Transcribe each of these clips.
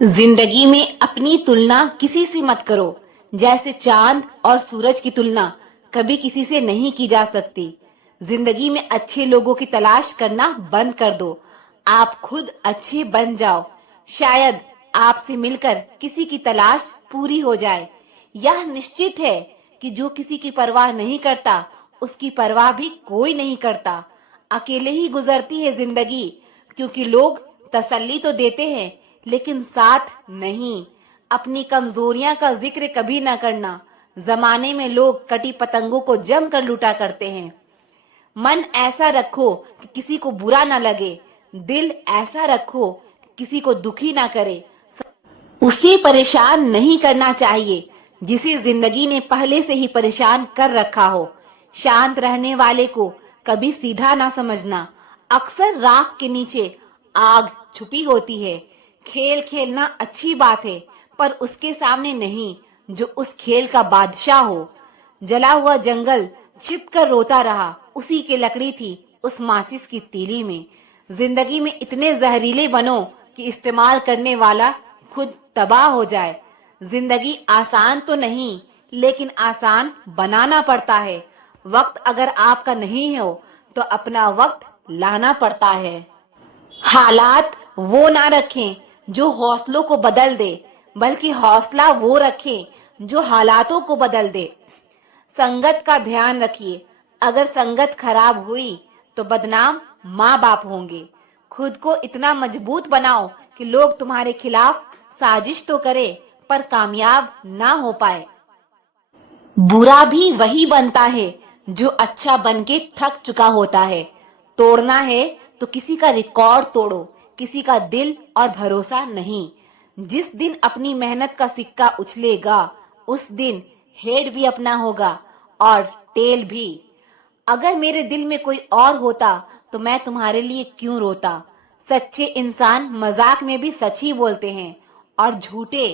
जिंदगी में अपनी तुलना किसी से मत करो। जैसे चांद और सूरज की तुलना कभी किसी से नहीं की जा सकती। जिंदगी में अच्छे लोगों की तलाश करना बंद कर दो। आप खुद अच्छे बन जाओ। शायद आपसे मिलकर किसी की तलाश पूरी हो जाए। यह निश्चित है कि जो किसी की परवाह नहीं करता, उसकी परवाह भी कोई नहीं करता। अकेले ही गुजरती है जिंदगी, क्योंकि लोग तसल्ली तो देते हैं लेकिन साथ नहीं। अपनी कमजोरियां का जिक्र कभी ना करना। जमाने में लोग कटी पतंगों को जम कर लूटा करते हैं। मन ऐसा रखो कि किसी को बुरा ना लगे। दिल ऐसा रखो कि किसी को दुखी ना करे। उसे परेशान नहीं करना चाहिए जिसे जिंदगी ने पहले से ही परेशान कर रखा हो। शांत रहने वाले को कभी सीधा ना समझना। अक्सर राख के नीचे आग छुपी होती है। खेल खेलना अच्छी बात है, पर उसके सामने नहीं जो उस खेल का बादशाह हो। जला हुआ जंगल छिप कर रोता रहा, उसी की लकड़ी थी उस माचिस की तीली में। जिंदगी में इतने जहरीले बनो कि इस्तेमाल करने वाला खुद तबाह हो जाए। जिंदगी आसान तो नहीं, लेकिन आसान बनाना पड़ता है। वक्त अगर आपका नहीं हो तो अपना वक्त लाना पड़ता है। हालात वो ना रखें जो हौसलों को बदल दे, बल्कि हौसला वो रखें जो हालातों को बदल दे। संगत का ध्यान रखिए। अगर संगत खराब हुई तो बदनाम माँ बाप होंगे। खुद को इतना मजबूत बनाओ कि लोग तुम्हारे खिलाफ साजिश तो करे पर कामयाब ना हो पाए। बुरा भी वही बनता है जो अच्छा बन के थक चुका होता है। तोड़ना है तो किसी का रिकॉर्ड तोड़ो, किसी का दिल और भरोसा नहीं। जिस दिन अपनी मेहनत का सिक्का उछलेगा, उस दिन हेड भी अपना होगा और टेल भी। अगर मेरे दिल में कोई और होता तो मैं तुम्हारे लिए क्यों रोता। सच्चे इंसान मजाक में भी सच ही बोलते हैं और झूठे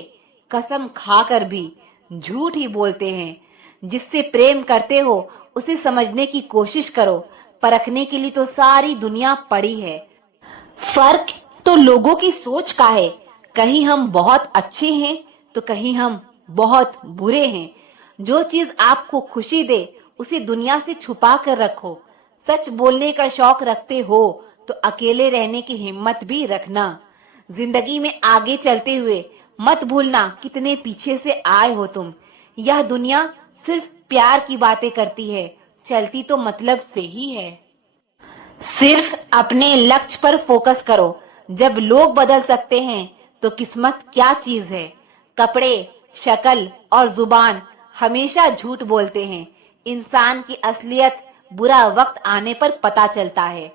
कसम खाकर भी झूठ ही बोलते हैं। जिससे प्रेम करते हो उसे समझने की कोशिश करो। परखने के लिए तो सारी दुनिया पड़ी है। फर्क तो लोगों की सोच का है। कहीं हम बहुत अच्छे हैं तो कहीं हम बहुत बुरे हैं। जो चीज आपको खुशी दे उसे दुनिया से छुपा कर रखो। सच बोलने का शौक रखते हो तो अकेले रहने की हिम्मत भी रखना। जिंदगी में आगे चलते हुए मत भूलना कितने पीछे से आए हो तुम। यह दुनिया सिर्फ प्यार की बातें करती है, चलती तो मतलब से ही है। सिर्फ अपने लक्ष्य पर फोकस करो। जब लोग बदल सकते हैं तो किस्मत क्या चीज है। कपड़े, शक्ल और जुबान हमेशा झूठ बोलते हैं। इंसान की असलियत बुरा वक्त आने पर पता चलता है।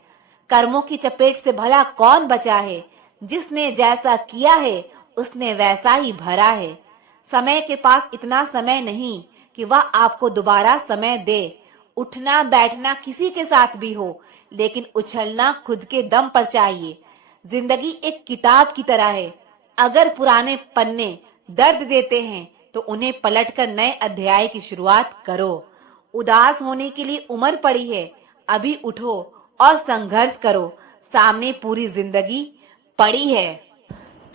कर्मों की चपेट से भला कौन बचा है। जिसने जैसा किया है उसने वैसा ही भरा है। समय के पास इतना समय नहीं कि वह आपको दोबारा समय दे। उठना बैठना किसी के साथ भी हो, लेकिन उछलना खुद के दम पर चाहिए। जिंदगी एक किताब की तरह है। अगर पुराने पन्ने दर्द देते हैं तो उन्हें पलटकर नए अध्याय की शुरुआत करो। उदास होने के लिए उम्र पड़ी है, अभी उठो और संघर्ष करो। सामने पूरी जिंदगी पड़ी है।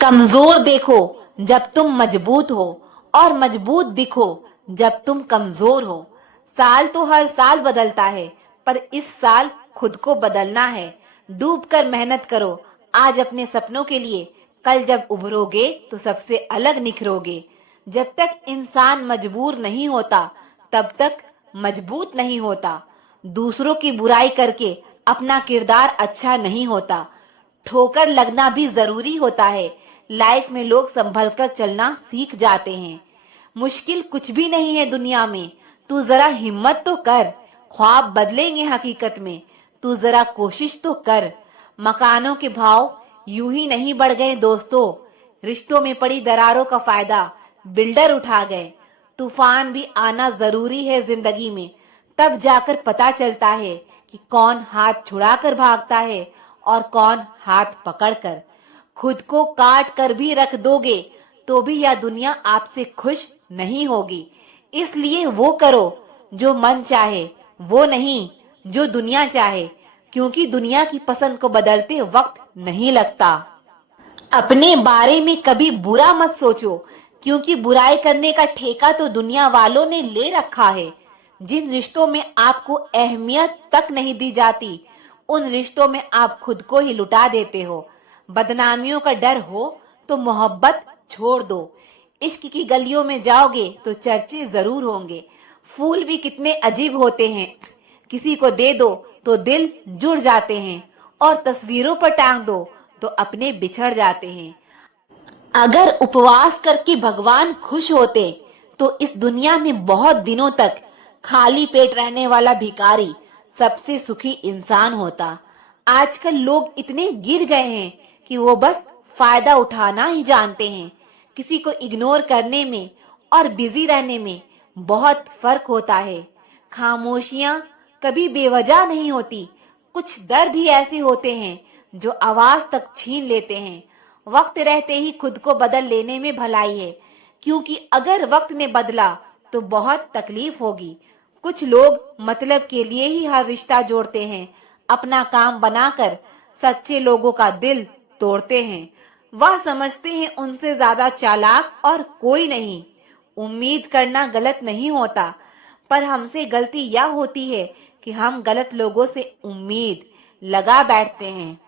कमजोर देखो जब तुम मजबूत हो, और मजबूत दिखो जब तुम कमजोर हो। साल तो हर साल बदलता है, पर इस साल खुद को बदलना है। डूब कर मेहनत करो आज अपने सपनों के लिए। कल जब उभरोगे तो सबसे अलग निखरोगे। जब तक इंसान मजबूर नहीं होता तब तक मजबूत नहीं होता। दूसरों की बुराई करके अपना किरदार अच्छा नहीं होता। ठोकर लगना भी जरूरी होता है। लाइफ में लोग संभल कर चलना सीख जाते हैं। मुश्किल कुछ भी नहीं है दुनिया में। तू जरा हिम्मत तो कर। ख्वाब बदलेंगे हकीकत में, तू जरा कोशिश तो कर। मकानों के भाव यूं ही नहीं बढ़ गए दोस्तों। रिश्तों में पड़ी दरारों का फायदा बिल्डर उठा गए। तूफान भी आना जरूरी है जिंदगी में। तब जाकर पता चलता है कि कौन हाथ छुड़ाकर भागता है और कौन हाथ पकड़कर। खुद को काट कर भी रख दोगे तो भी यह दुनिया आपसे खुश नहीं होगी। इसलिए वो करो जो मन चाहे, वो नहीं जो दुनिया चाहे, क्योंकि दुनिया की पसंद को बदलते वक्त नहीं लगता। अपने बारे में कभी बुरा मत सोचो, क्योंकि बुराई करने का ठेका तो दुनिया वालों ने ले रखा है। जिन रिश्तों में आपको अहमियत तक नहीं दी जाती, उन रिश्तों में आप खुद को ही लुटा देते हो। बदनामियों का डर हो तो मोहब्बत छोड़ दो। इश्क की गलियों में जाओगे तो चर्चे जरूर होंगे। फूल भी कितने अजीब होते हैं, किसी को दे दो तो दिल जुड़ जाते हैं, और तस्वीरों पर टांग दो तो अपने बिछड़ जाते हैं। अगर उपवास करके भगवान खुश होते तो इस दुनिया में बहुत दिनों तक खाली पेट रहने वाला भिखारी सबसे सुखी इंसान होता। आजकल लोग इतने गिर गए हैं कि वो बस फायदा उठाना ही जानते हैं। किसी को इग्नोर करने में और बिजी रहने में बहुत फर्क होता है। खामोशियां कभी बेवजह नहीं होती। कुछ दर्द ही ऐसे होते हैं जो आवाज तक छीन लेते हैं। वक्त रहते ही खुद को बदल लेने में भलाई है, क्योंकि अगर वक्त ने बदला तो बहुत तकलीफ होगी। कुछ लोग मतलब के लिए ही हर रिश्ता जोड़ते हैं, अपना काम बनाकर सच्चे लोगों का दिल तोड़ते हैं। वह समझते हैं उनसे ज्यादा चालाक और कोई नहीं। उम्मीद करना गलत नहीं होता, पर हमसे गलती यह होती है कि हम गलत लोगों से उम्मीद लगा बैठते हैं।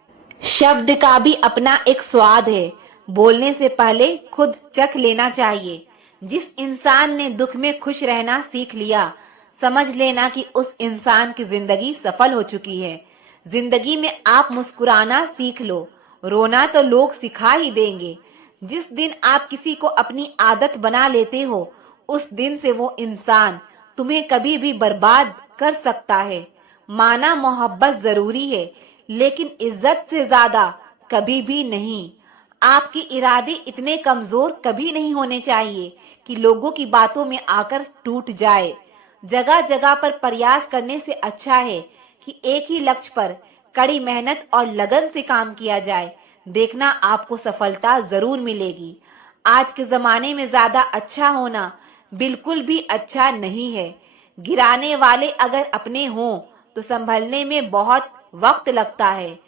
शब्द का भी अपना एक स्वाद है, बोलने से पहले खुद चख लेना चाहिए। जिस इंसान ने दुख में खुश रहना सीख लिया, समझ लेना कि उस इंसान की जिंदगी सफल हो चुकी है। जिंदगी में आप मुस्कुराना सीख लो, रोना तो लोग सिखा ही देंगे। जिस दिन आप किसी को अपनी आदत बना लेते हो, उस दिन से वो इंसान तुम्हें कभी भी बर्बाद कर सकता है। माना मोहब्बत जरूरी है, लेकिन इज्जत से ज्यादा कभी भी नहीं। आपके इरादे इतने कमजोर कभी नहीं होने चाहिए कि लोगों की बातों में आकर टूट जाए। जगह जगह पर प्रयास करने से अच्छा है कि एक ही लक्ष्य पर कड़ी मेहनत और लगन से काम किया जाए। देखना आपको सफलता जरूर मिलेगी। आज के जमाने में ज्यादा अच्छा होना बिल्कुल भी अच्छा नहीं है। गिराने वाले अगर अपने हों तो संभलने में बहुत वक्त लगता है।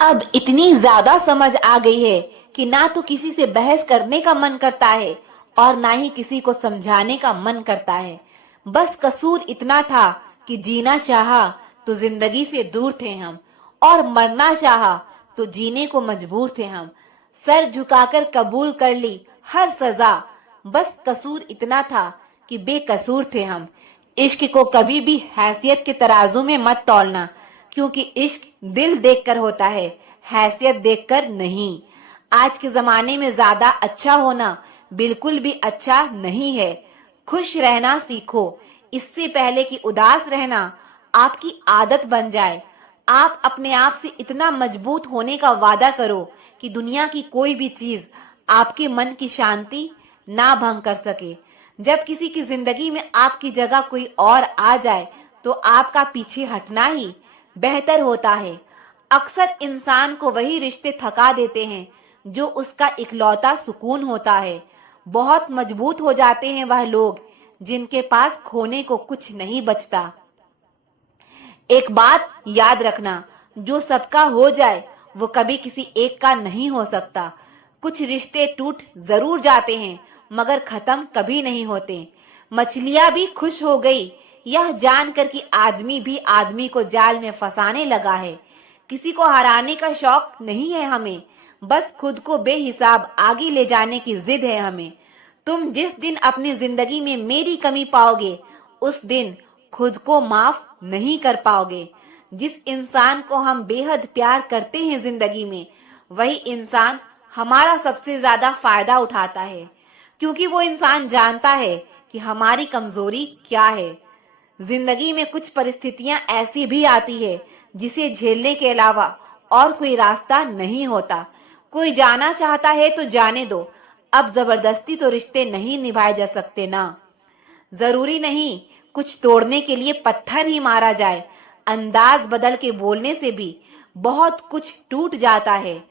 अब इतनी ज्यादा समझ आ गई है कि ना तो किसी से बहस करने का मन करता है और ना ही किसी को समझाने का मन करता है। बस कसूर इतना था कि जीना चाहा तो जिंदगी से दूर थे हम, और मरना चाहा तो जीने को मजबूर थे हम। सर झुकाकर कबूल कर ली हर सजा। बस कसूर इतना था कि बेकसूर थे हम। इश्क को कभी भी हैसियत के तराजू में मत तौलना, क्योंकि इश्क दिल देखकर होता है, हैसियत देखकर नहीं। आज के जमाने में ज्यादा अच्छा होना बिल्कुल भी अच्छा नहीं है। खुश रहना सीखो, इससे पहले कि उदास रहना आपकी आदत बन जाए। आप अपने आप से इतना मजबूत होने का वादा करो कि दुनिया की कोई भी चीज आपके मन की शांति ना भंग कर सके। जब किसी की जिंदगी में आपकी जगह कोई और आ जाए तो आपका पीछे हटना ही बेहतर होता है। अक्सर इंसान को वही रिश्ते थका देते हैं जो उसका इकलौता सुकून होता है। बहुत मजबूत हो जाते हैं वह लोग जिनके पास खोने को कुछ नहीं बचता। एक बात याद रखना, जो सबका हो जाए वो कभी किसी एक का नहीं हो सकता। कुछ रिश्ते टूट जरूर जाते हैं, मगर खत्म कभी नहीं होते। मछलियां भी खुश हो गई यह जानकर कि आदमी भी आदमी को जाल में फंसाने लगा है। किसी को हराने का शौक नहीं है हमें, बस खुद को बेहिसाब आगे ले जाने की जिद है हमें। तुम जिस दिन अपनी जिंदगी में मेरी कमी पाओगे, उस दिन खुद को माफ नहीं कर पाओगे। जिस इंसान को हम बेहद प्यार करते हैं जिंदगी में, वही इंसान हमारा सबसे ज्यादा फायदा उठाता है, क्योंकि वो इंसान जानता है कि हमारी कमजोरी क्या है। जिंदगी में कुछ परिस्थितियां ऐसी भी आती है जिसे झेलने के अलावा और कोई रास्ता नहीं होता। कोई जाना चाहता है तो जाने दो, अब जबरदस्ती तो रिश्ते नहीं निभाए जा सकते ना। जरूरी नहीं कुछ तोड़ने के लिए पत्थर ही मारा जाए, अंदाज बदल के बोलने से भी बहुत कुछ टूट जाता है।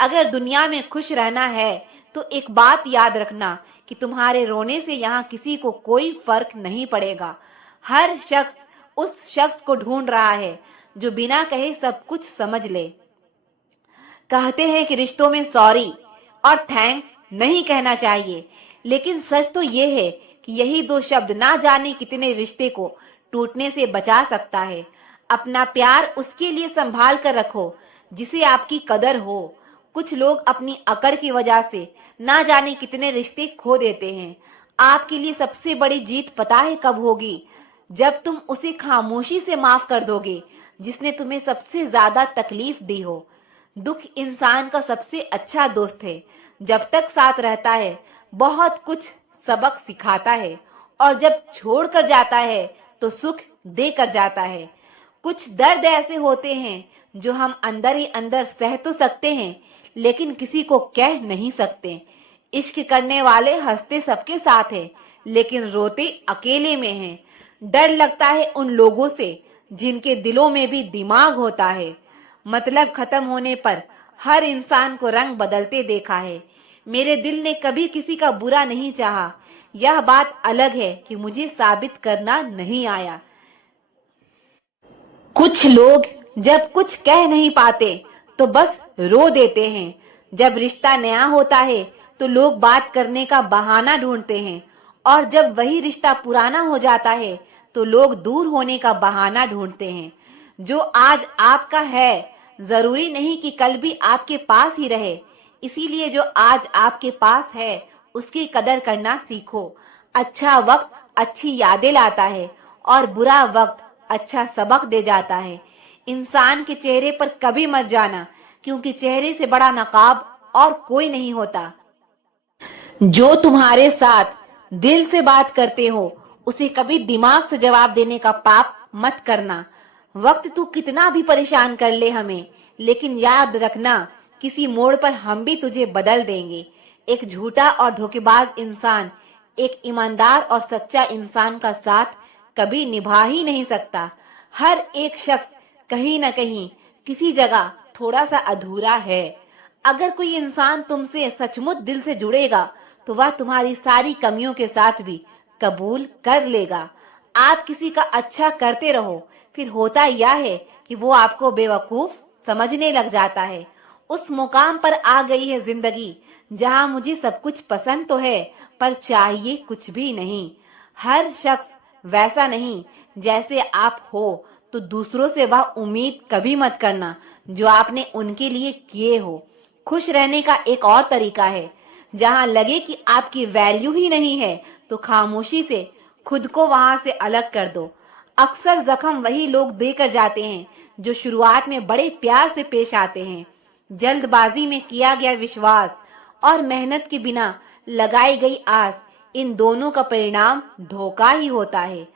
अगर दुनिया में खुश रहना है तो एक बात याद रखना कि तुम्हारे रोने से यहाँ किसी को कोई फर्क नहीं पड़ेगा। हर शख्स उस शख्स को ढूंढ रहा है जो बिना कहे सब कुछ समझ ले। कहते हैं कि रिश्तों में सॉरी और थैंक्स नहीं कहना चाहिए, लेकिन सच तो ये है कि यही दो शब्द ना जाने कितने रिश्ते को टूटने से बचा सकता है। अपना प्यार उसके लिए संभाल कर रखो जिसे आपकी कदर हो। कुछ लोग अपनी अकड़ की वजह से ना जाने कितने रिश्ते खो देते हैं। आपके लिए सबसे बड़ी जीत पता है कब होगी? जब तुम उसे खामोशी से माफ कर दोगे जिसने तुम्हें सबसे ज्यादा तकलीफ दी हो। दुख इंसान का सबसे अच्छा दोस्त है। जब तक साथ रहता है बहुत कुछ सबक सिखाता है, और जब छोड़ कर जाता है तो सुख दे कर जाता है। कुछ दर्द ऐसे होते हैं जो हम अंदर ही अंदर सह तो सकते हैं, लेकिन किसी को कह नहीं सकते। इश्क करने वाले हंसते सबके साथ हैं, लेकिन रोते अकेले में हैं। डर लगता है उन लोगों से जिनके दिलों में भी दिमाग होता है। मतलब खत्म होने पर हर इंसान को रंग बदलते देखा है। मेरे दिल ने कभी किसी का बुरा नहीं चाहा। यह बात अलग है कि मुझे साबित करना नहीं आया। कुछ लोग जब कुछ कह नहीं पाते तो बस रो देते हैं। जब रिश्ता नया होता है तो लोग बात करने का बहाना ढूंढते हैं, और जब वही रिश्ता पुराना हो जाता है तो लोग दूर होने का बहाना ढूंढते हैं। जो आज आपका है जरूरी नहीं कि कल भी आपके पास ही रहे। इसीलिए जो आज आपके पास है उसकी कदर करना सीखो। अच्छा वक्त अच्छी यादें लाता है, और बुरा वक्त अच्छा सबक दे जाता है। इंसान के चेहरे पर कभी मत जाना, क्योंकि चेहरे से बड़ा नकाब और कोई नहीं होता। जो तुम्हारे साथ दिल से बात करते हो उसे कभी दिमाग से जवाब देने का पाप मत करना। वक्त तू कितना भी परेशान कर ले हमें, लेकिन याद रखना किसी मोड़ पर हम भी तुझे बदल देंगे। एक झूठा और धोखेबाज इंसान एक ईमानदार और सच्चा इंसान का साथ कभी निभा ही नहीं सकता। हर एक शख्स कहीं न कहीं किसी जगह थोड़ा सा अधूरा है। अगर कोई इंसान तुमसे सचमुच दिल से जुड़ेगा तो वह तुम्हारी सारी कमियों के साथ भी कबूल कर लेगा। आप किसी का अच्छा करते रहो, फिर होता यह है कि वो आपको बेवकूफ समझने लग जाता है। उस मुकाम पर आ गई है जिंदगी जहां मुझे सब कुछ पसंद तो है, पर चाहिए कुछ भी नहीं। हर शख्स वैसा नहीं जैसे आप हो, तो दूसरों से वह उम्मीद कभी मत करना जो आपने उनके लिए किए हो। खुश रहने का एक और तरीका है, जहां लगे कि आपकी वैल्यू ही नहीं है तो खामोशी से खुद को वहां से अलग कर दो। अक्सर जख्म वही लोग देकर जाते हैं जो शुरुआत में बड़े प्यार से पेश आते हैं। जल्दबाजी में किया गया विश्वास और मेहनत के बिना लगाई गई आस, इन दोनों का परिणाम धोखा ही होता है।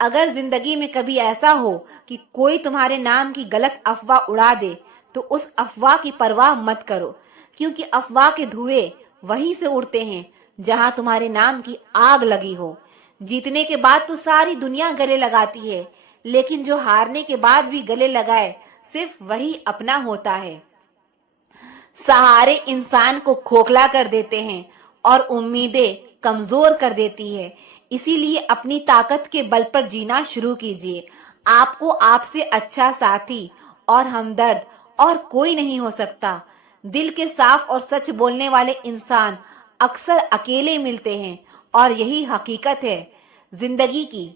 अगर जिंदगी में कभी ऐसा हो कि कोई तुम्हारे नाम की गलत अफवाह उड़ा दे, तो उस अफवाह की परवाह मत करो, क्योंकि अफवाह के धुएं वहीं से उड़ते हैं जहां तुम्हारे नाम की आग लगी हो। जीतने के बाद तो सारी दुनिया गले लगाती है, लेकिन जो हारने के बाद भी गले लगाए सिर्फ वही अपना होता है। सहारे इंसान को खोखला कर देते हैं और उम्मीदें कमजोर कर देती है। इसीलिए अपनी ताकत के बल पर जीना शुरू कीजिए। आपको आपसे अच्छा साथी और हमदर्द और कोई नहीं हो सकता। दिल के साफ और सच बोलने वाले इंसान अक्सर अकेले मिलते हैं, और यही हकीकत है जिंदगी की।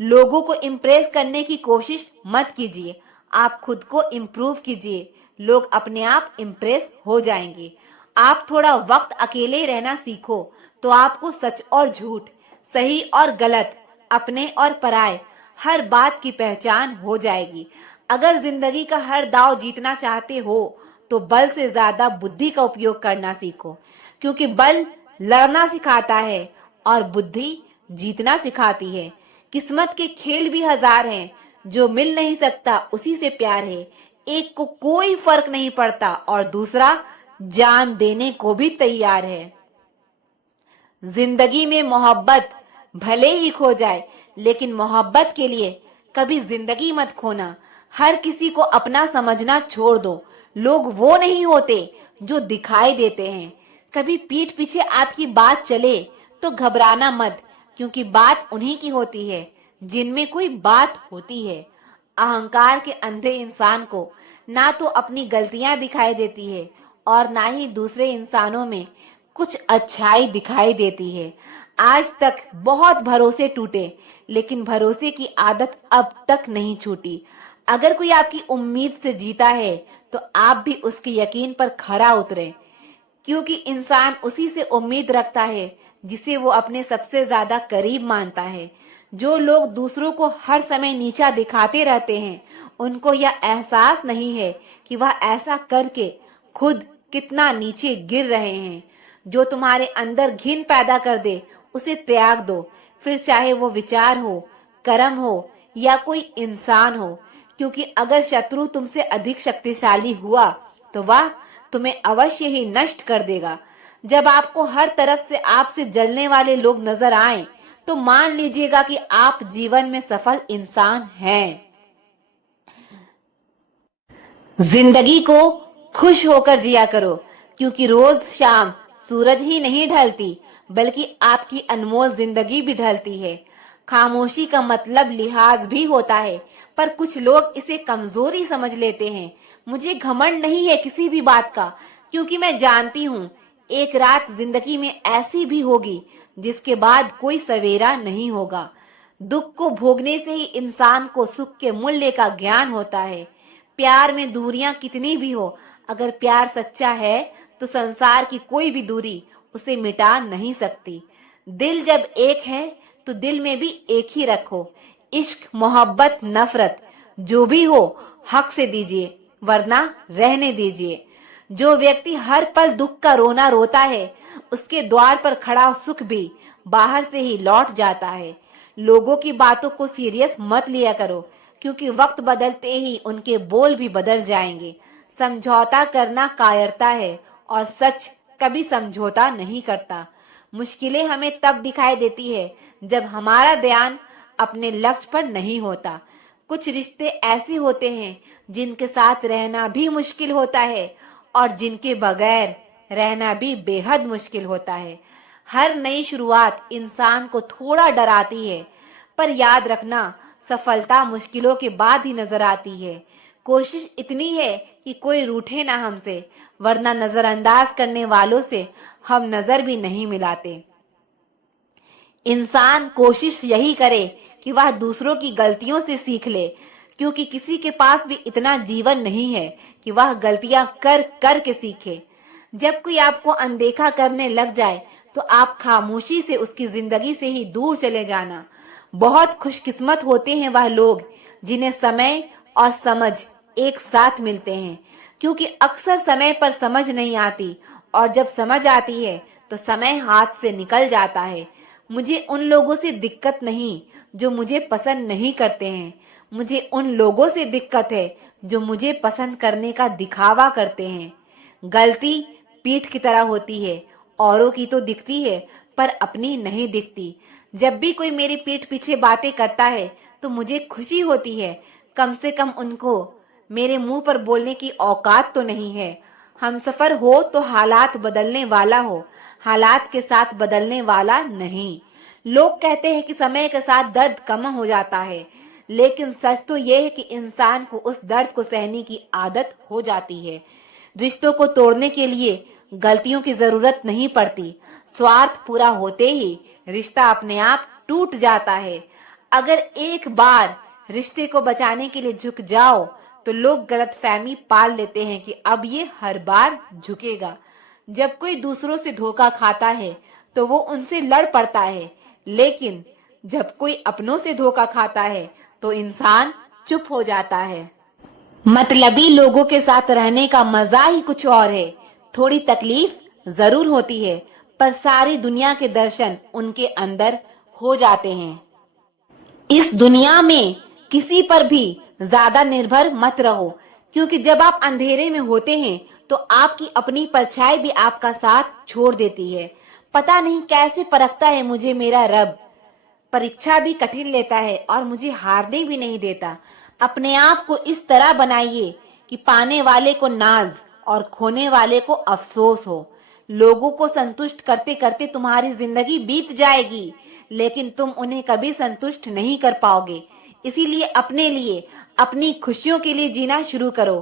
लोगों को इम्प्रेस करने की कोशिश मत कीजिए, आप खुद को इम्प्रूव कीजिए। लोग अपने आप इम्प्रेस हो जाएंगे। आप थोड़ा वक्त अकेले रहना सीखो तो आपको सच और झूठ, सही और गलत, अपने और पराये हर बात की पहचान हो जाएगी। अगर जिंदगी का हर दाव जीतना चाहते हो तो बल से ज्यादा बुद्धि का उपयोग करना सीखो, क्योंकि बल लड़ना सिखाता है और बुद्धि जीतना सिखाती है। किस्मत के खेल भी हजार हैं, जो मिल नहीं सकता उसी से प्यार है। एक को कोई फर्क नहीं पड़ता और दूसरा जान देने को भी तैयार है। जिंदगी में मोहब्बत भले ही खो जाए, लेकिन मोहब्बत के लिए कभी जिंदगी मत खोना। हर किसी को अपना समझना छोड़ दो। लोग वो नहीं होते जो दिखाई देते हैं। कभी पीठ पीछे आपकी बात चले तो घबराना मत, क्योंकि बात उन्हीं की होती है जिनमें कोई बात होती है। अहंकार के अंधे इंसान को ना तो अपनी गलतियां दिखाई देती है और ना ही दूसरे इंसानों में कुछ अच्छाई दिखाई देती है। आज तक बहुत भरोसे टूटे, लेकिन भरोसे की आदत अब तक नहीं छूटी। अगर कोई आपकी उम्मीद से जीता है तो आप भी उसके यकीन पर खरा उतरे, क्योंकि इंसान उसी से उम्मीद रखता है जिसे वो अपने सबसे ज्यादा करीब मानता है। जो लोग दूसरों को हर समय नीचा दिखाते रहते हैं, उनको यह एहसास नहीं है कि वह ऐसा करके खुद कितना नीचे गिर रहे हैं। जो तुम्हारे अंदर घिन पैदा कर दे, उसे त्याग दो, फिर चाहे वो विचार हो, कर्म हो या कोई इंसान हो, क्योंकि अगर शत्रु तुमसे अधिक शक्तिशाली हुआ तो वह तुम्हें अवश्य ही नष्ट कर देगा। जब आपको हर तरफ से आपसे जलने वाले लोग नजर आए, तो मान लीजिएगा कि आप जीवन में सफल इंसान हैं। जिंदगी को खुश होकर जिया करो, क्योंकि रोज शाम सूरज ही नहीं ढलती, बल्कि आपकी अनमोल जिंदगी भी ढलती है। खामोशी का मतलब लिहाज भी होता है, पर कुछ लोग इसे कमजोरी समझ लेते हैं। मुझे घमंड नहीं है किसी भी बात का, क्योंकि मैं जानती हूँ एक रात जिंदगी में ऐसी भी होगी जिसके बाद कोई सवेरा नहीं होगा। दुख को भोगने से ही इंसान को सुख के मूल्य का ज्ञान होता है। प्यार में दूरियां कितनी भी हो, अगर प्यार सच्चा है तो संसार की कोई भी दूरी उसे मिटा नहीं सकती। दिल जब एक है तो दिल में भी एक ही रखो। इश्क, मोहब्बत, नफरत जो भी हो हक से दीजिए, वरना रहने दीजिए। जो व्यक्ति हर पल दुख का रोना रोता है, उसके द्वार पर खड़ा सुख भी बाहर से ही लौट जाता है। लोगों की बातों को सीरियस मत लिया करो, क्योंकि वक्त बदलते ही उनके बोल भी बदल जाएंगे। समझौता करना कायरता है और सच कभी समझौता नहीं करता। मुश्किलें हमें तब दिखाई देती है जब हमारा ध्यान अपने लक्ष्य पर नहीं होता। कुछ रिश्ते ऐसे होते हैं जिनके साथ रहना भी मुश्किल होता है और जिनके बगैर रहना भी बेहद मुश्किल होता है। हर नई शुरुआत इंसान को थोड़ा डराती है, पर याद रखना सफलता मुश्किलों के बाद ही नजर आती है। कोशिश इतनी है कि कोई रूठे ना हमसे, वरना नजरअंदाज करने वालों से हम नजर भी नहीं मिलाते। इंसान कोशिश यही करे कि वह दूसरों की गलतियों से सीख ले, क्योंकि किसी के पास भी इतना जीवन नहीं है कि वह गलतियां कर कर के सीखे। जब कोई आपको अनदेखा करने लग जाए तो आप खामोशी से उसकी जिंदगी से ही दूर चले जाना। बहुत खुशकिस्मत होते हैं वह लोग जिन्हें समय और समझ एक साथ मिलते हैं, क्योंकि अक्सर समय पर समझ नहीं आती और जब समझ आती है तो समय हाथ से निकल जाता है। मुझे उन लोगों से दिक्कत नहीं जो मुझे पसंद नहीं करते हैं, मुझे उन लोगों से दिक्कत है जो मुझे पसंद करने का दिखावा करते हैं। गलती पीठ की तरह होती है, औरों की तो दिखती है पर अपनी नहीं दिखती। जब भी कोई मेरी पीठ पीछे बातें करता है तो मुझे खुशी होती है, कम से कम उनको मेरे मुंह पर बोलने की औकात तो नहीं है। हमसफर हो तो हालात बदलने वाला हो, हालात के साथ बदलने वाला नहीं। लोग कहते हैं कि समय के साथ दर्द कम हो जाता है, लेकिन सच तो यह है कि इंसान को उस दर्द को सहने की आदत हो जाती है। रिश्तों को तोड़ने के लिए गलतियों की जरूरत नहीं पड़ती, स्वार्थ पूरा होते ही रिश्ता अपने आप टूट जाता है। अगर एक बार रिश्ते को बचाने के लिए झुक जाओ तो लोग गलतफहमी पाल लेते हैं कि अब ये हर बार झुकेगा। जब कोई दूसरों से धोखा खाता है तो वो उनसे लड़ पड़ता है, लेकिन जब कोई अपनों से धोखा खाता है तो इंसान चुप हो जाता है। मतलबी लोगों के साथ रहने का मजा ही कुछ और है। थोड़ी तकलीफ जरूर होती है, पर सारी दुनिया के दर्शन उनके अंदर हो जाते हैं। इस दुनिया में किसी पर भी ज्यादा निर्भर मत रहो, क्योंकि जब आप अंधेरे में होते हैं तो आपकी अपनी परछाई भी आपका साथ छोड़ देती है। पता नहीं कैसे परखता है मुझे मेरा रब, परीक्षा भी कठिन लेता है और मुझे हारने भी नहीं देता। अपने आप को इस तरह बनाइए कि पाने वाले को नाज और खोने वाले को अफसोस हो। लोगों को संतुष्ट करते करते तुम्हारी जिंदगी बीत जाएगी, लेकिन तुम उन्हें कभी संतुष्ट नहीं कर पाओगे। इसीलिए अपने लिए, अपनी खुशियों के लिए जीना शुरू करो।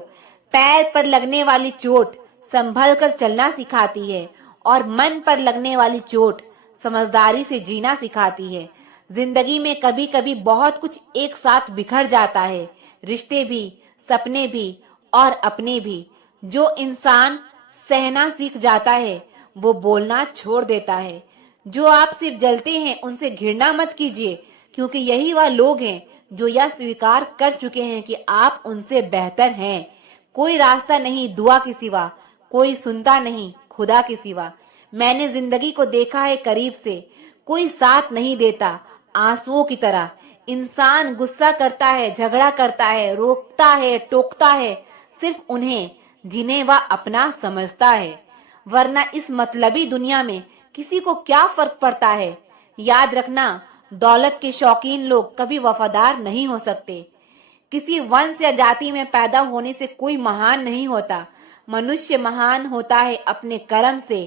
पैर पर लगने वाली चोट संभल कर चलना सिखाती है और मन पर लगने वाली चोट समझदारी से जीना सिखाती है। जिंदगी में कभी कभी बहुत कुछ एक साथ बिखर जाता है, रिश्ते भी, सपने भी और अपने भी। जो इंसान सहना सीख जाता है वो बोलना छोड़ देता है। जो आप सिर्फ जलते हैं उनसे घृणा मत कीजिए, क्योंकि यही वह लोग हैं जो यह स्वीकार कर चुके हैं कि आप उनसे बेहतर हैं। कोई रास्ता नहीं दुआ के सिवा, कोई सुनता नहीं खुदा के सिवा। मैंने जिंदगी को देखा है करीब से, कोई साथ नहीं देता आंसुओं की तरह। इंसान गुस्सा करता है, झगड़ा करता है, रोकता है, टोकता है सिर्फ उन्हें जिन्हें वह अपना समझता है, वरना इस मतलबी दुनिया में किसी को क्या फर्क पड़ता है। याद रखना, दौलत के शौकीन लोग कभी वफादार नहीं हो सकते। किसी वंश या जाति में पैदा होने से कोई महान नहीं होता। मनुष्य महान होता है अपने कर्म से